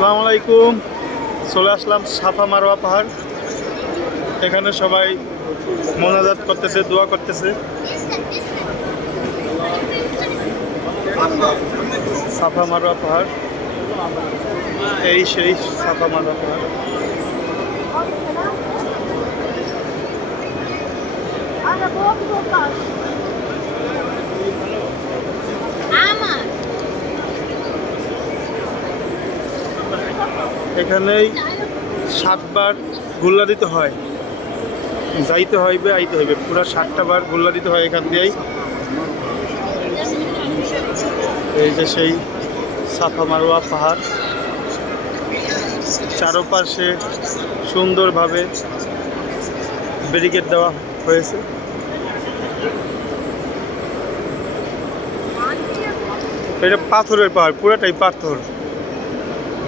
আসসালামু আলাইকুম। চলে আসলাম সাফা মারোয়া পাহাড়। এখানে সবাই মোনাজাত করতেছে, দোয়া করতেছে। সাফা মারোয়া পাহাড়, এই সেই সাফা মারোয়া পাহাড়। এখানেই 7বার গোল্লা দিতে হয়, যাইতে হইবে আইতে হইবে, পুরো 7টা বার গোল্লা দিতে হয় এখান দিয়েই। এই যে সেই সাফা মারোয়া পাহাড়, চারপাশে সুন্দরভাবে ব্যারিকেড দেওয়া হয়েছে। এটা পাথরের পাহাড়, পুরাটাই পাথর।